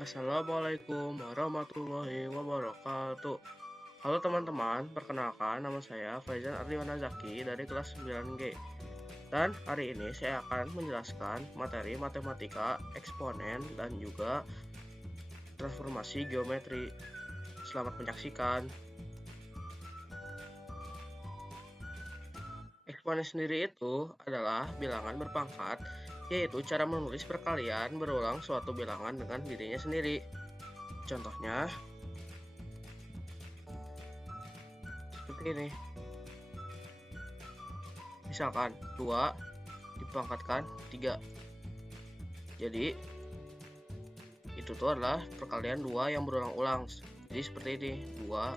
Assalamualaikum warahmatullahi wabarakatuh. Halo teman-teman, perkenalkan nama saya Faizan Ardiwana Zaki dari kelas 9G. Dan hari ini saya akan menjelaskan materi matematika, eksponen, dan juga transformasi geometri. Selamat menyaksikan. Eksponen sendiri itu adalah bilangan berpangkat, yaitu cara menulis perkalian berulang suatu bilangan dengan dirinya sendiri. Contohnya, seperti ini. Misalkan 2 dipangkatkan 3. Jadi itu tuh adalah perkalian 2 yang berulang-ulang. Jadi seperti ini, 2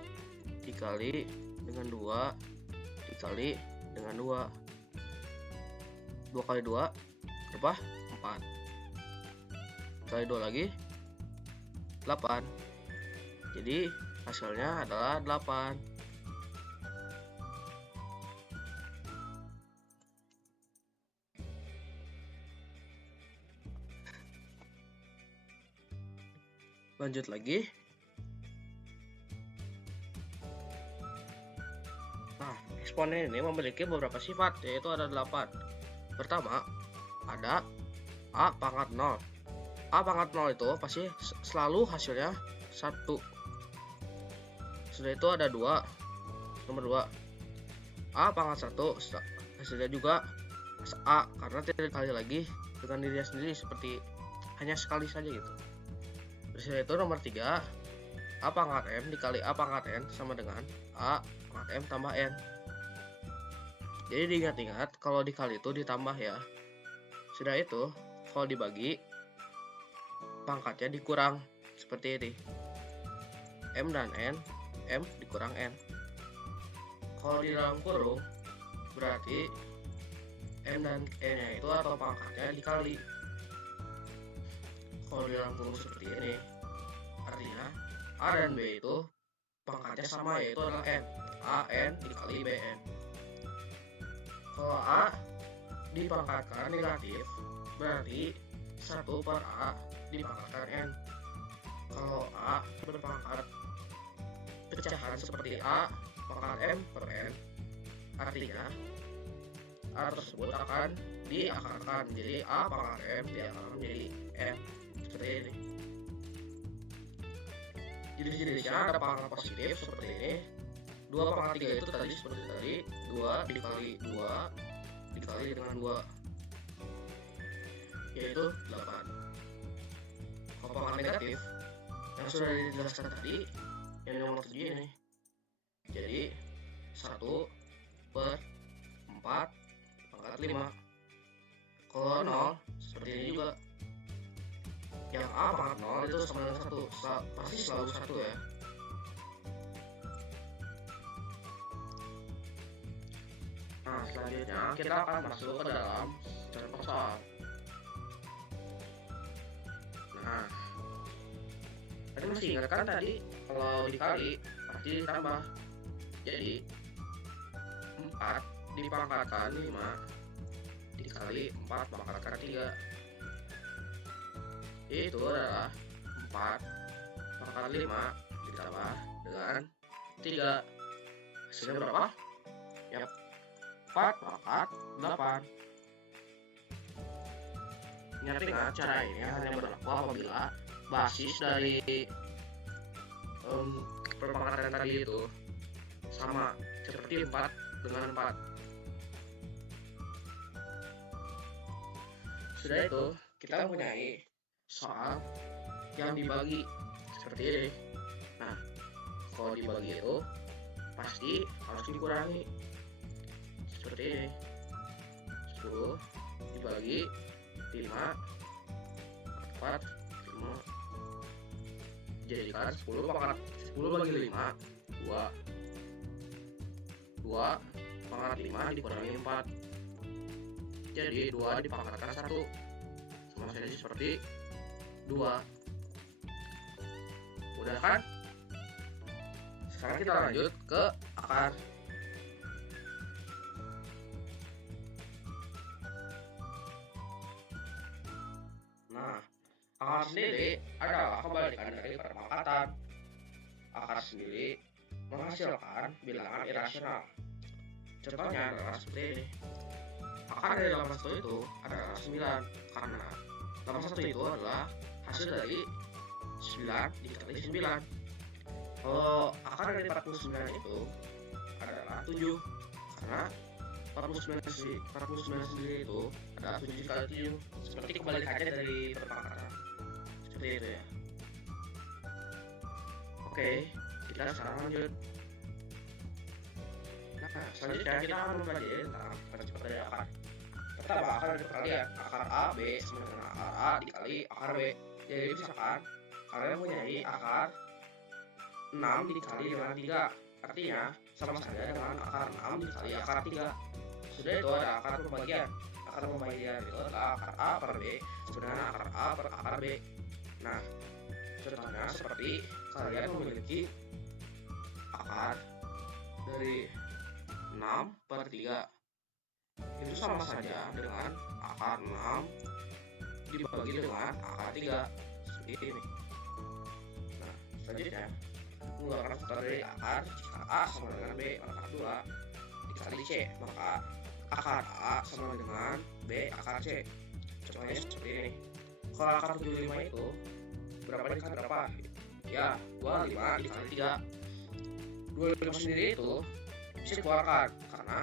dikali dengan 2 dikali dengan 2. 2 kali 2 berapa? 4. Kali 2 lagi 8. Jadi hasilnya adalah 8. Lanjut lagi. Nah, eksponen ini memiliki beberapa sifat, yaitu ada 8. Pertama, ada A pangkat 0. A pangkat 0 itu pasti selalu hasilnya 1. Setelah itu ada 2. Nomor 2, A pangkat 1 hasilnya juga A, karena tidak dikali lagi dengan dirinya sendiri, seperti hanya sekali saja gitu. Setelah itu nomor 3, A pangkat M dikali A pangkat N sama dengan A pangkat M tambah N. Jadi diingat-ingat, kalau dikali itu ditambah ya. Sudah itu, kalau dibagi, pangkatnya dikurang, seperti ini. M dan N, M dikurang N. Kalau di dalam kurung, berarti M dan N-nya itu atau pangkatnya dikali. Kalau di dalam kurung seperti ini, artinya A dan B itu pangkatnya sama, yaitu adalah N. A, N dikali BN. Kalau A dipangkatkan negatif, berarti 1 per A dipangkatkan N. Kalau A berpangkat pecahan seperti A pangkat M per N, artinya A tersebut akan diakarkan, jadi A pangkat M diakarkan menjadi N, seperti ini. Jenis-jenisnya ada pangkat positif seperti ini. 2 pangkat 3 itu tadi seperti tadi, 2 dikali 2 dikali dengan 2, yaitu 8. Kalau pangkat negatif yang sudah dijelaskan tadi, yang nomor 7 ini, jadi 1 per 4 pangkat 5. Kalau 0 seperti ini juga, yang A pangkat 0 itu sama dengan 1, pasti selalu 1 ya. Nah, selanjutnya kita akan masuk ke dalam contoh soal. Nah, tadi masih ingat kan tadi kalau dikali pasti ditambah. Jadi 4 dipangkatkan 5 dikali 4 pangkatkan 3, itu adalah 4 pangkat 5 ditambah dengan 3. Hasilnya berapa? Yap, 4 pangkat 8. Ingat-ingat, cara ini hanya berlaku apabila basis dari perpangkatan tadi itu sama, seperti 4 dengan 4. Sudah itu, kita mempunyai soal yang dibagi seperti ini. Nah, kalau dibagi itu pasti harus dikurangi, seperti ini. 10 dibagi 5 4 5, jadikan 10 pangkat 10 bagi 5 2. 2 pangkat 5 dikurangi 4, jadi 2 dipangkatkan 1, sama saja seperti 2. Udah kan? Sekarang kita lanjut ke akar. Akar sendiri adalah kebalikan dari perpangkatan. Akar sendiri menghasilkan bilangan irasional. Contohnya adalah seperti ini. Akar dari 81 itu adalah 9 karena 81 itu adalah hasil dari 9 dikali 9. Kalau akar dari 49 itu adalah 7 karena 49 sendiri itu adalah 7 dikali 7, seperti kebalikannya dari perpangkatan. Seperti itu ya. Oke, kita sekarang lanjut. Nah, selanjutnya kita akan mempelajari tentang cepat dari akar. Pertama, akar dikalian. Akar A, B sama dengan akar A dikali akar B. Jadi misalkan kalian mempunyai akar 6 dikali dengan 3. Artinya sama saja dengan akar 6 dikali akar 3. Sudah itu ada akar pembagian. Akar pembagian itu adalah akar A per B sama dengan akar A per akar B. Nah, contohnya seperti kalian memiliki akar dari 6 per 3. Itu sama saja dengan akar 6 dibagi dengan akar 3. Seperti ini. Nah, selanjutnya mengeluarkan faktor dari akar. Jika A sama dengan B akar 2 dikali C, maka akar A sama dengan B akar C. Contohnya seperti ini. Kalau akar 75 itu berapa dikali berapa? Ya, 25 dikali 3. 25 sendiri itu bisa dikeluarkan karena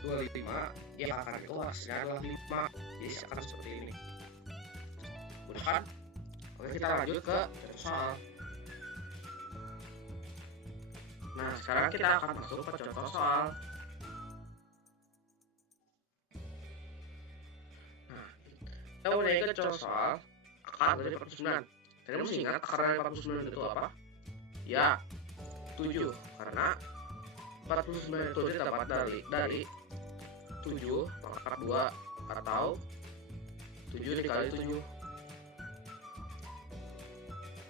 25 yang akar itu hasilnya adalah 5. Jadi akan seperti ini. Mudah kan? Oke, kita lanjut ke contoh soal. Nah, sekarang kita akan masuk ke contoh soal. Nah, kita mulai ke contoh soal akar dari 49. Kalian mesti ingat akar dari 49 itu apa? Ya, 7. Karena 49 itu didapat dari 7 pangkat 2 atau 7 dikali 7.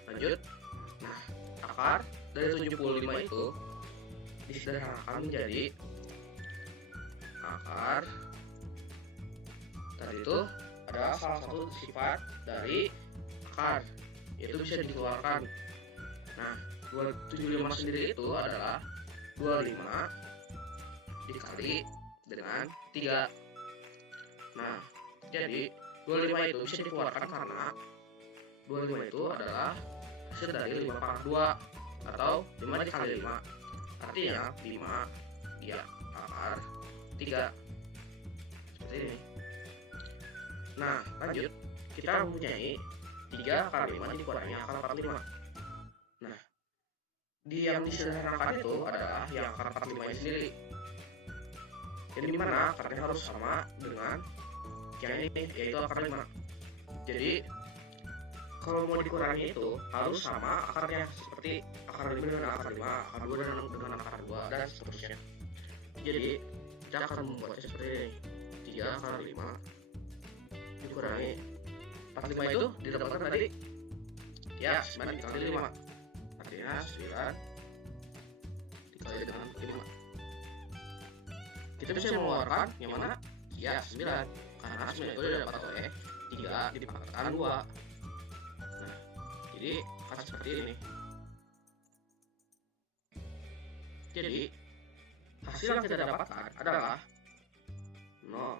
Lanjut. Nah, akar dari 75 itu disederhanakan menjadi akar tadi itu adalah salah satu sifat dari akar, yaitu bisa dikeluarkan. Nah, 275 sendiri itu adalah 25 dikali dengan 3. Nah, jadi 25 itu bisa dikeluarkan karena 25 itu adalah hasil dari 5 pangkat 2 atau 5 dikali 5. Artinya 5 ya akar 3. Seperti ini. Nah, lanjut. Kita mempunyai 3 akar 5 dikurangi akar 45. Nah, yang disederhanakan itu adalah yang akar 45 sendiri. Jadi dimana akarnya harus sama dengan yang ini, yaitu akar 5. Jadi kalau mau dikurangi itu harus sama akarnya, seperti akar 5 dengan akar 5, akar 2 dengan akar 2, dan seterusnya. Jadi kita akan membuatnya seperti ini. 3 akar 5 dikurangi 45 itu didapatkan dari ya 9 dikali 5. Artinya 9 dikali dengan 5. Kita bisa mengeluarkan yang mana? Ya 9. Karena 9 itu didapat oleh 3 dipangkatkan 2. Nah, jadi akan seperti ini. Jadi hasil yang kita dapatkan adalah 0.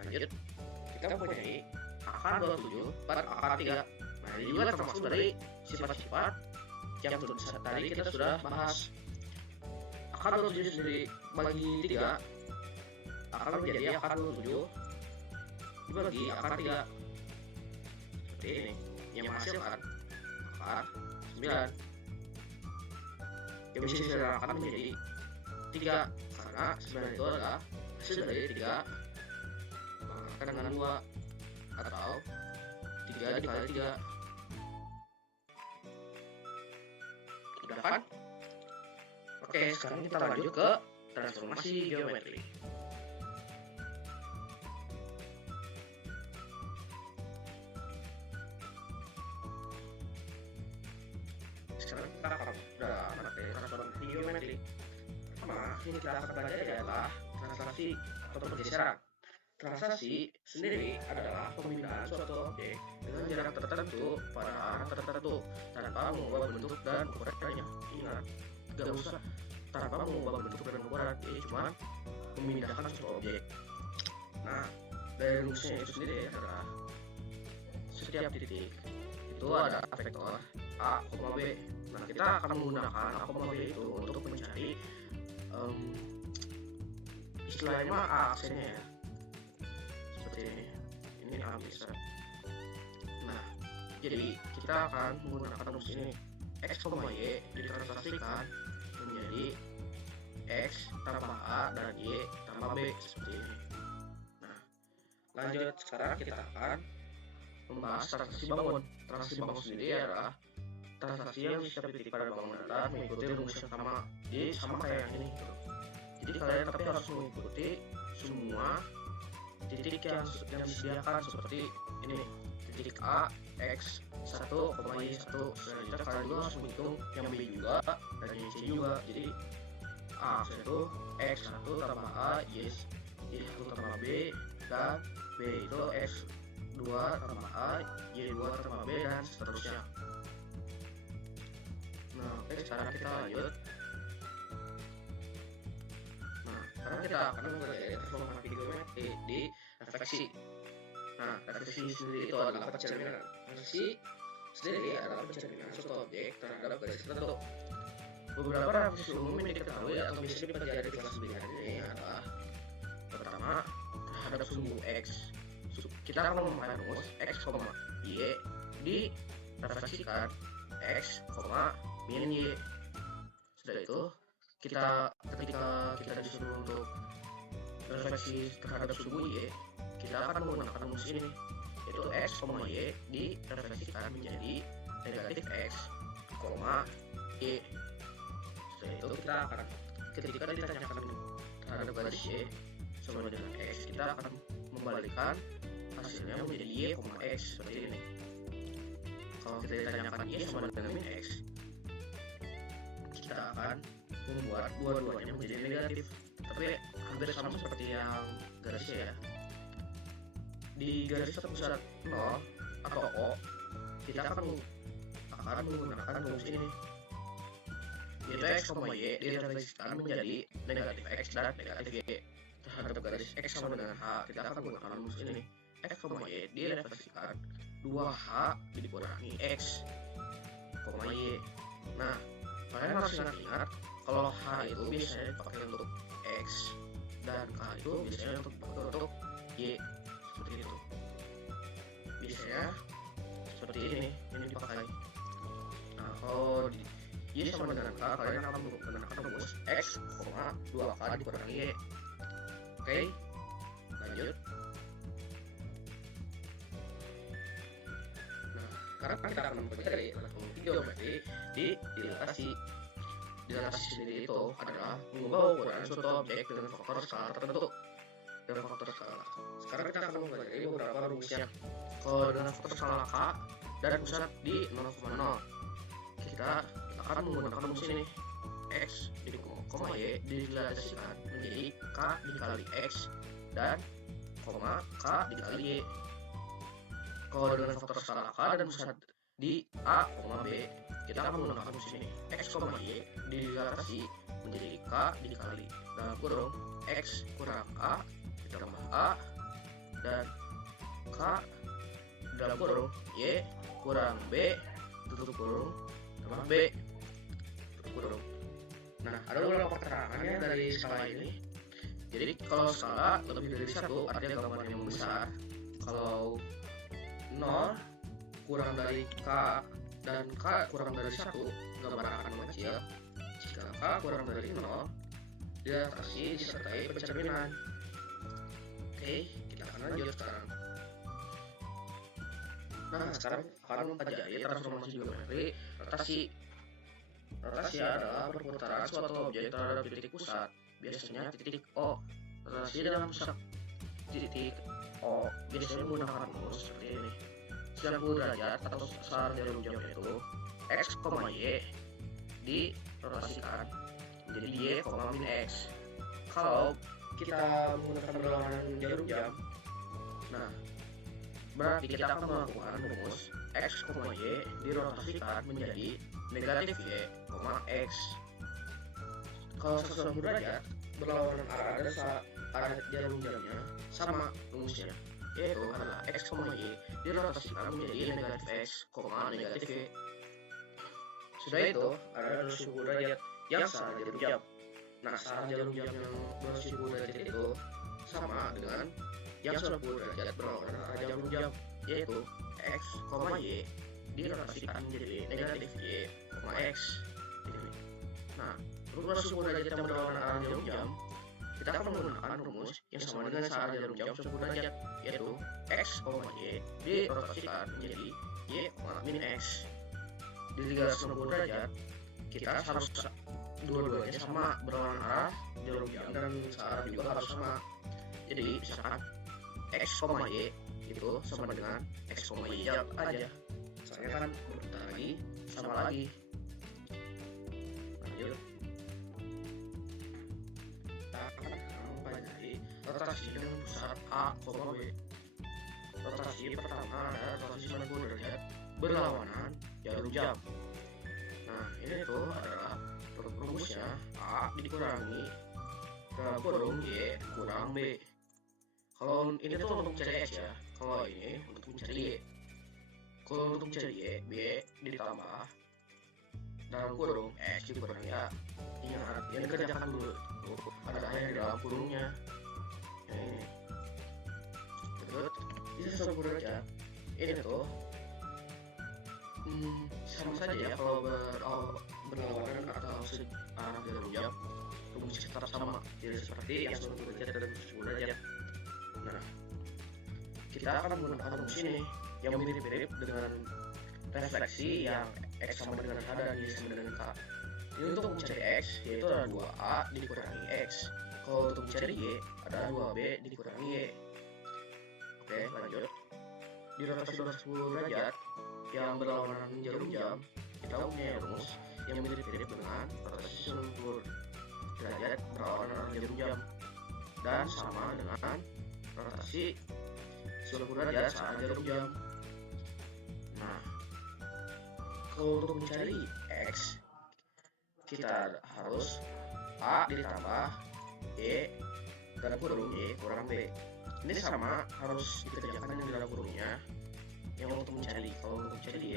Lanjut, kita mempunyai akar 27 per akar 3. Nah, ini juga termasuk dari sifat-sifat yang tadi kita sudah bahas. Akar 27 sendiri bagi 3 akan menjadi akar 27 dibagi akar 3. Seperti ini, yang menghasilkan akar 9. Yang bisa disederhanakan menjadi 3 karena 9 itu adalah hasil dari 3 mengangkat dengan 2 atau 3 dikali 3. Udah kan? Oke, sekarang kita lanjut ke transformasi geometri. Sekarang kita akan mempelajari transformasi geometri. Pertama, yang kita akan pelajari adalah translasi atau pergeseran. Transaksi sendiri adalah pemindahan suatu objek dengan jarak tertentu pada arah tertentu tanpa mengubah bentuk dan ukurannya. Ingat, gak usah tanpa mengubah bentuk dan ukuran, jadi cuma memindahkan suatu objek. Nah, dari rumusnya itu sendiri adalah setiap titik itu ada vektor A, B. Nah, kita akan menggunakan A, B itu untuk mencari istilahnya A aksennya ya. Ini A bisa. Nah, jadi kita akan menggunakan rumus ini. X, Y ditransaksikan menjadi X tambah A dan Y tambah B seperti ini. Nah, lanjut sekarang kita akan membahas transaksi bangun. Transaksi bangun sendiri adalah transaksi yang di setiap titik pada bangunan adalah mengikuti rumus yang sama. Jadi sama kayak yang ini. Jadi kalian tapi harus mengikuti semua titik yang disediakan seperti ini. Titik A, X, 1, Y, 1. Selanjutnya kalian juga harus menghitung yang B juga dan yang C juga. Jadi A itu X 1 tambah A, Y 1 tambah B, dan B itu X 2 tambah A, Y 2 tambah B, dan seterusnya. Nah, oke, sekarang kita lanjut. Nah, sekarang kita akan mempelajari transformasi geometri di refleksi. Nah, refleksi sendiri itu adalah pencerminan. Refleksi sendiri adalah pencerminan suatu objek terhadap garis tertentu. Beberapa refleksi umum yang diketahui atau bisa dipelajari di kelas 9 ini adalah pertama, terhadap sumbu X. Kita akan memakai rumus X, Y direfleksikan X, min Y. Setelah itu, ketika kita disuruh untuk refleksi terhadap sumbu Y, kita akan menggunakan rumus ini, yaitu X, Y direfleksikan menjadi negatif X, Y. Setelah itu kita akan ketika ditanyakan terhadap garis Y sama dengan X, kita akan membalikkan hasilnya menjadi Y, X seperti ini. Kalau kita ditanyakan Y sama dengan min X, kita akan membuat dua-duanya menjadi negatif, tapi hampir sama seperti yang garis ya. Di garis terpusat 0 atau O, kita akan menggunakan rumus ini, yaitu X, Y direfleksikan menjadi negatif X dan negatif Y. Terhadap garis X sama dengan H, kita akan menggunakan rumus ini, X, Y direfleksikan 2H dikurangi X, Y. Nah, kalian harus ingat kalau H itu biasanya dipakai untuk X dan K itu biasanya untuk Y, seperti itu. Biasanya seperti ini dipakai. Nah, kalau Y sama dengan K, kalian akan menggunakan rumus X, 2K dikurangi Y. Oke, lanjut. Nah, sekarang kita akan mempelajari transformasi geometri di dilatasi. Dilatasi sendiri itu adalah mengubah ukuran suatu objek dengan faktor skala tertentu. Dengan faktor skala. Sekarang kita akan mempelajari beberapa rumusnya. Kalau dengan faktor skala K dan pusat di 0,0, kita akan menggunakan rumus ini, X dikoma Y dilatasikan menjadi K dikali X dan K dikali Y. Kalau dengan faktor skala K dan pusat di A, B, kita akan menggunakan rumus ini, X, Y dilatasi menjadi K dikali dalam kurung X kurang A ditambah A dan K dalam kurung Y kurang B tutup kurung tambah B tutup kurung. Nah, ada beberapa keterangannya dari skala ini. Jadi kalau skala lebih dari 1 artinya gambaran yang membesar. Kalau 0 kurang dari K dan K kurang dari 1, gambaran akan mengecil. Jika K kurang dari 0, dilatasi disertai pencerminan. Oke, kita akan lanjut sekarang. Nah, sekarang akan mempelajari transformasi geometri rotasi. Rotasi adalah perputaran suatu objek terhadap titik pusat, biasanya titik O. Rotasi dalam pusat titik O biasanya menggunakan rumus seperti ini, 90 derajat atau sesar jarum jam itu X, Y dirotasikan menjadi Y, min X. Kalau kita menggunakan berlawanan jarum jam, Nah, berarti kita akan melakukan rumus X, Y dirotasikan menjadi negatif Y, X. Kalau 180 derajat berlawanan arah dan arah jarum jamnya sama rumusnya, yaitu adalah X, Y dirotasikan menjadi negatif X, negatif Y. Sudah itu ada 270 derajat yang searah jarum jam. Nah, searah jarum jam yang 270 derajat itu sama dengan yang 90 derajat berlawanan arah jarum jam, yaitu X, Y dirotasikan menjadi negatif Y, X. Nah, untuk 90 derajat yang berlawanan arah jarum jam, kita akan menggunakan rumus yang sama dengan searah jarum jam 90 derajat, yaitu X, Y dirotasikan menjadi Y, min X. Di 360 derajat, kita harus dua-duanya sama berlawanan arah jarum jam dan searah juga harus sama. Jadi misalkan X, Y itu sama dengan X, Y jam aja. Misalnya kan berputar lagi sama lagi. Lanjut. Kita akan mempelajari rotasi dengan pusat A, B. Rotasi pertama ada rotasi 90 derajat berlawanan jarum jam. Nah, ini tuh adalah rumusnya A dikurangi dalam kurung Y kurang B. Kalau ini tuh untuk mencari X ya, kalau ini untuk mencari Y. Kalau untuk mencari Y, B ditambah dalam kurung X dikurangi A. Ingat, yang dikerjakan dulu ada yang di dalam kurungnya. Yang ini. Terus, ini 180 derajat. Ini tuh sama saja ya kalau berlawanan atau searah jarum jam, rumusnya tetap sama, jadi seperti yang 90 derajat dan 90 derajat. Nah, kita akan menggunakan rumus ini yang mirip-mirip dengan refleksi yang X sama dengan H dan Y sama dengan K. Ini untuk mencari X, yaitu ada 2A dikurangi X. Kalau untuk mencari Y, ada 2B dikurangi Y. Oke, lanjut. Di rotasi 210 derajat yang berlawanan jarum jam, kita punya rumus yang mirip-mirip dengan rotasi 90 derajat berlawanan jarum jam dan sama dengan rotasi 90 derajat searah jarum jam. Nah, kalau untuk mencari X, kita harus A ditambah Y dalam kurung Y kurang B. Ini sama harus dikerjakan yang di dalam kurungnya. Yang untuk mencari, kalau untuk mencari Y,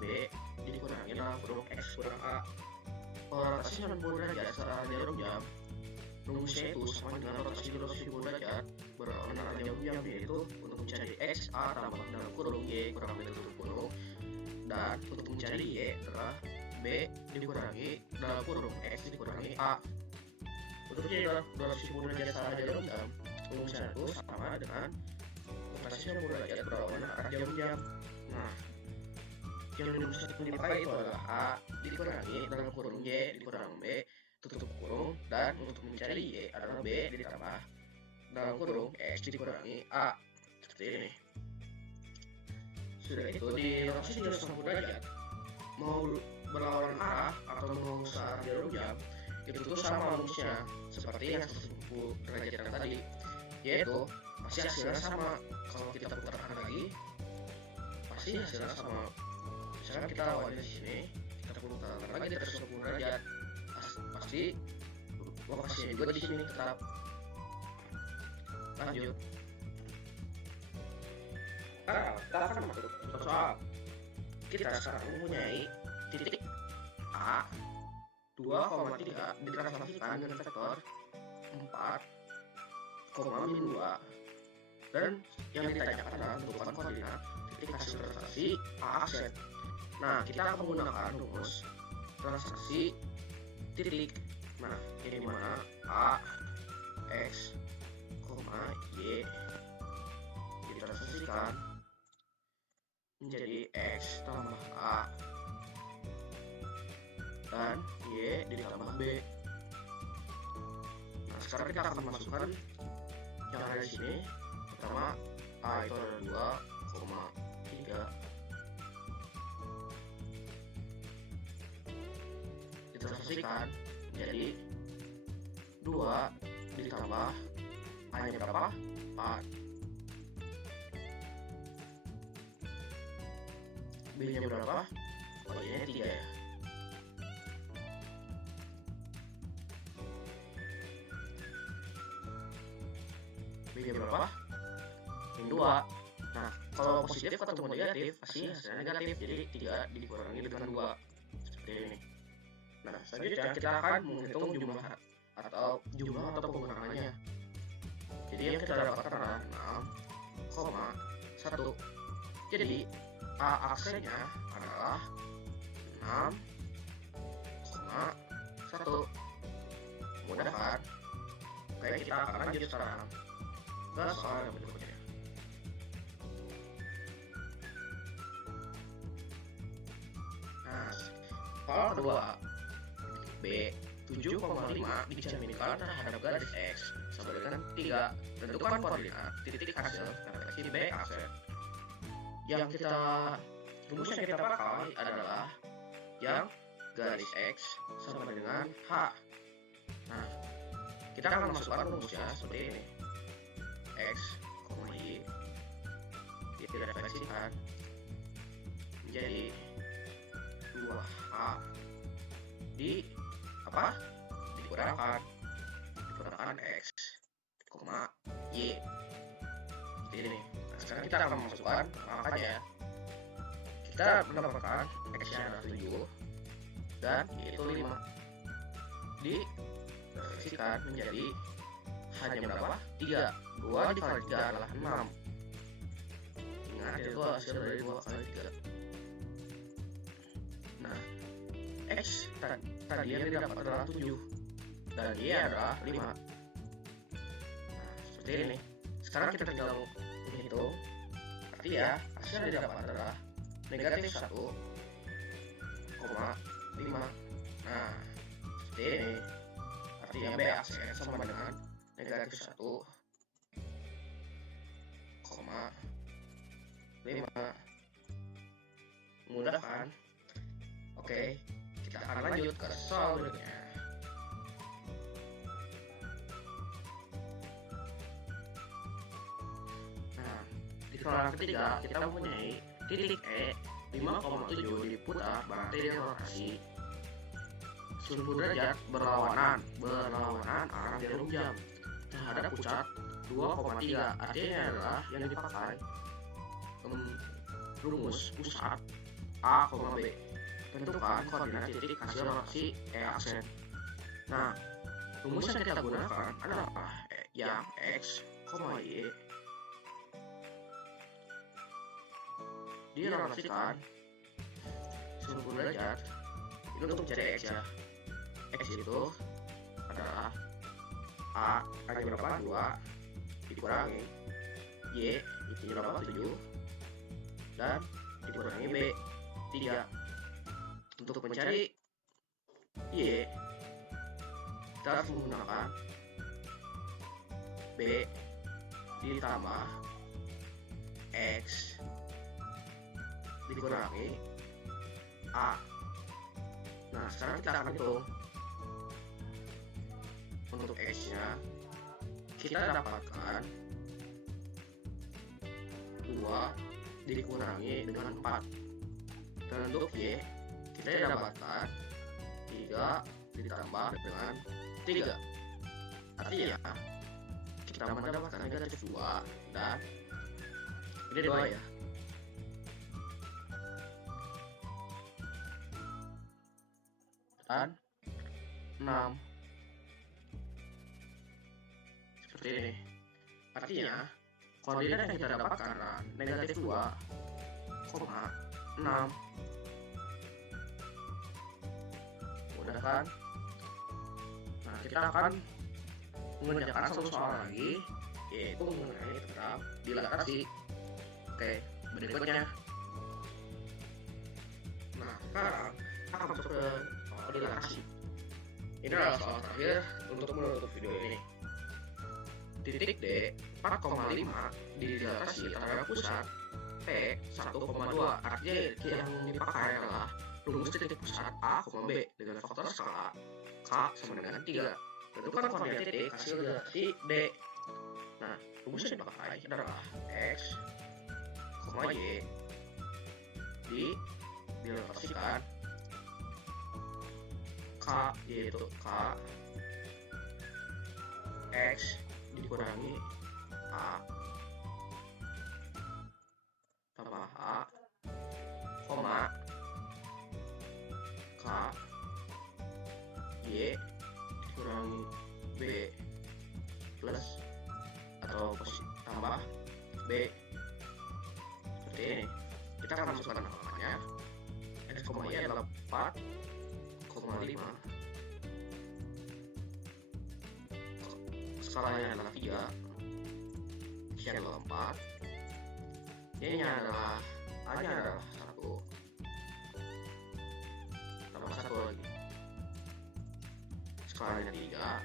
B dikurangi dalam kurung X kurang A. Kalau rotasi 90 derajat searah jarum jam, rumusnya itu sama dengan rotasi 270 derajat berlawanan arah jarum jam, yaitu untuk mencari X, A tambah dalam kurung Y kurang B tutup kurung, dan untuk mencari Y adalah B dikurangi dalam kurung X dikurangi A. Untuk mencari 270 derajat searah jarum jam, rumusnya itu sama dengan rotasi 90 derajat berlawanan arah jarum jam. Nah, yang rumus yang dipakai itu adalah A dikurangi dalam kurung Y dikurangi B tutup kurung, dan untuk mencari Y adalah B ditambah dalam kurung X dikurangi A. Seperti ini. Sudah itu di rotasi 360 derajat mau berlawanan arah atau mau searah jarum jam, itu tuh sama rumusnya seperti yang 190 derajat yang tadi, yaitu pasti hasilnya sama. Kalau kita putarkan lagi, pasti hasilnya sama. Misalkan kita awalnya di sini, kita putarkan lagi di 190 derajat, pasti lokasinya juga di sini tetap. Lanjut. Kita akan masuk soal. Kita sekarang mempunyai titik A 2,3 ditranslasikan dengan vektor 4,-2, dan yang ditanyakan adalah tentukan koordinat titik hasil transaksi A aksen. Nah, kita akan menggunakan rumus transaksi titik. Nah, ini mana A X, Y ditransaksikan menjadi X tambah A dan Y ditambah B. Nah, sekarang kita akan masukkan yang ada di sini. Pertama, A itu ada 2,3 ditransaksikan jadi 2 ditambah A nya berapa? 4. B-nya berapa? Oh, Y-nya 3 ya. B-nya berapa? Min 2. Nah, kalau positif ketemu negatif, pasti hasilnya negatif. Jadi 3 dikurangi dengan 2. Seperti ini. Nah, selanjutnya kita akan menghitung jumlah atau pengurangannya. Jadi yang kita dapatkan adalah 6,1. Jadi A aksennya adalah 6,1. Mudah kan? Oke, kita akan lanjut sekarang ke soal yang berikutnya. Nah, soal kedua, B 7,5 dicerminkan terhadap garis X sama dengan 3. Tentukan koordinat titik hasil refleksi B aksen. Yang rumus yang kita pakai adalah yang garis X sama dengan H. Nah, kita akan masukkan rumusnya seperti ini. X, Y direfleksikan menjadi 2H dikurangkan X, Y. Jadi ini. Nah, sekarang kita akan masukkan angkanya. Kita mendapatkan X-nya adalah 7 dan Y itu 5. Direfleksikan menjadi hanya berapa? 3. 2 dikali 3 adalah 6. Ingat, itu hasil dari 2 kali 3. Nah, X tadi yang didapat adalah 7 dan Y adalah 5. Nah, seperti ini. Sekarang kita tinggal menghitung. Berarti ya, hasil yang didapat adalah negatif 1,5. Nah, seperti ini. Artinya B aksen sama dengan negatif 1,5. Mudah kan? Oke, kita akan lanjut ke soal berikutnya. Nah, di soal ketiga kita mempunyai titik E 5,7 diputar berarti rotasi 90 derajat berlawanan arah jarum jam terhadap pusat 2,3. Artinya adalah yang dipakai rumus pusat A, B. Tentukan koordinat titik hasil rotasi E aksen. Nah, rumus yang kita gunakan adalah yang X, Y dirotasikan 90 derajat. Ini untuk mencari X ya. X itu adalah A hanya berapa? 2 dikurangi Y itu berapa? 7 dan dikurangi B 3. Untuk mencari Y kita harus menggunakan B ditambah X dikurangi A. Nah, sekarang kita akan hitung. Untuk X nya kita dapatkan 2 dikurangi dengan 4. Dan untuk Y kita dapatkan 3 ditambah dengan 3. Artinya kita mendapatkan negatif 2 dan ini 2 ya. Dan 6 seperti ini. Artinya koordinat yang kita dapatkan adalah negatif 2,6. Mudah kan? Nah, kita akan mengerjakan satu soal lagi, yaitu mengenai tentang dilatasi. Oke, berikutnya. Nah, sekarang kita akan masuk ke soal dilatasi. Ini adalah soal terakhir untuk menutup video ini. Titik D 4,5 dilatasi terhadap pusat P 1,2. Artinya yang dipakai adalah rumus titik pusat A, B dengan faktor skala K sama dengan 3. Tentukan koordinat titik hasil dilatasi D. Nah, rumus yang dipakai adalah X, Y jadi direlokasikan K, yaitu K X dikurangi A tambah A, koma K Y dikurangi B plus atau tambah B. Seperti ini. Kita akan masukkan angkanya. X, Y adalah 4,5. Skalanya adalah 3. X-nya adalah 4. Y-nya adalah A-nya adalah 1. Tambah 1 lagi. Skalanya 3.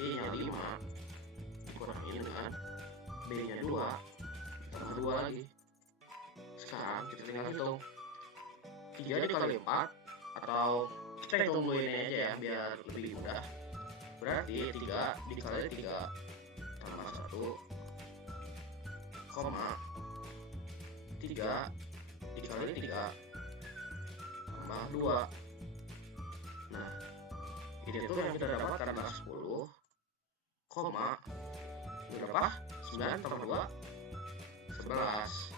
Y-nya 5. Dikurangi dengan B-nya 2. Tambah 2 lagi. Sekarang kita tinggal hitung 3 dikali 4, atau kita hitung dulu ini aja ya biar lebih mudah. Berarti 3 dikali 3 tambah 1, koma 3 dikali 3 tambah 2. Nah, ini tuh yang kita dapatkan adalah 10, koma berapa? 9 tambah 2 11.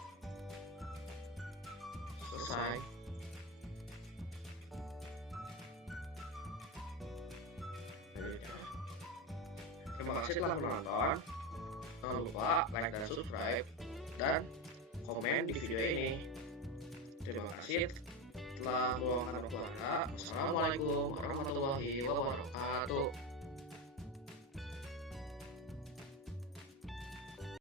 Selesai. Terima kasih telah menonton. Jangan lupa like dan subscribe dan komen di video ini. Terima kasih telah meluangkan waktu Anda. Wassalamualaikum warahmatullahi wabarakatuh.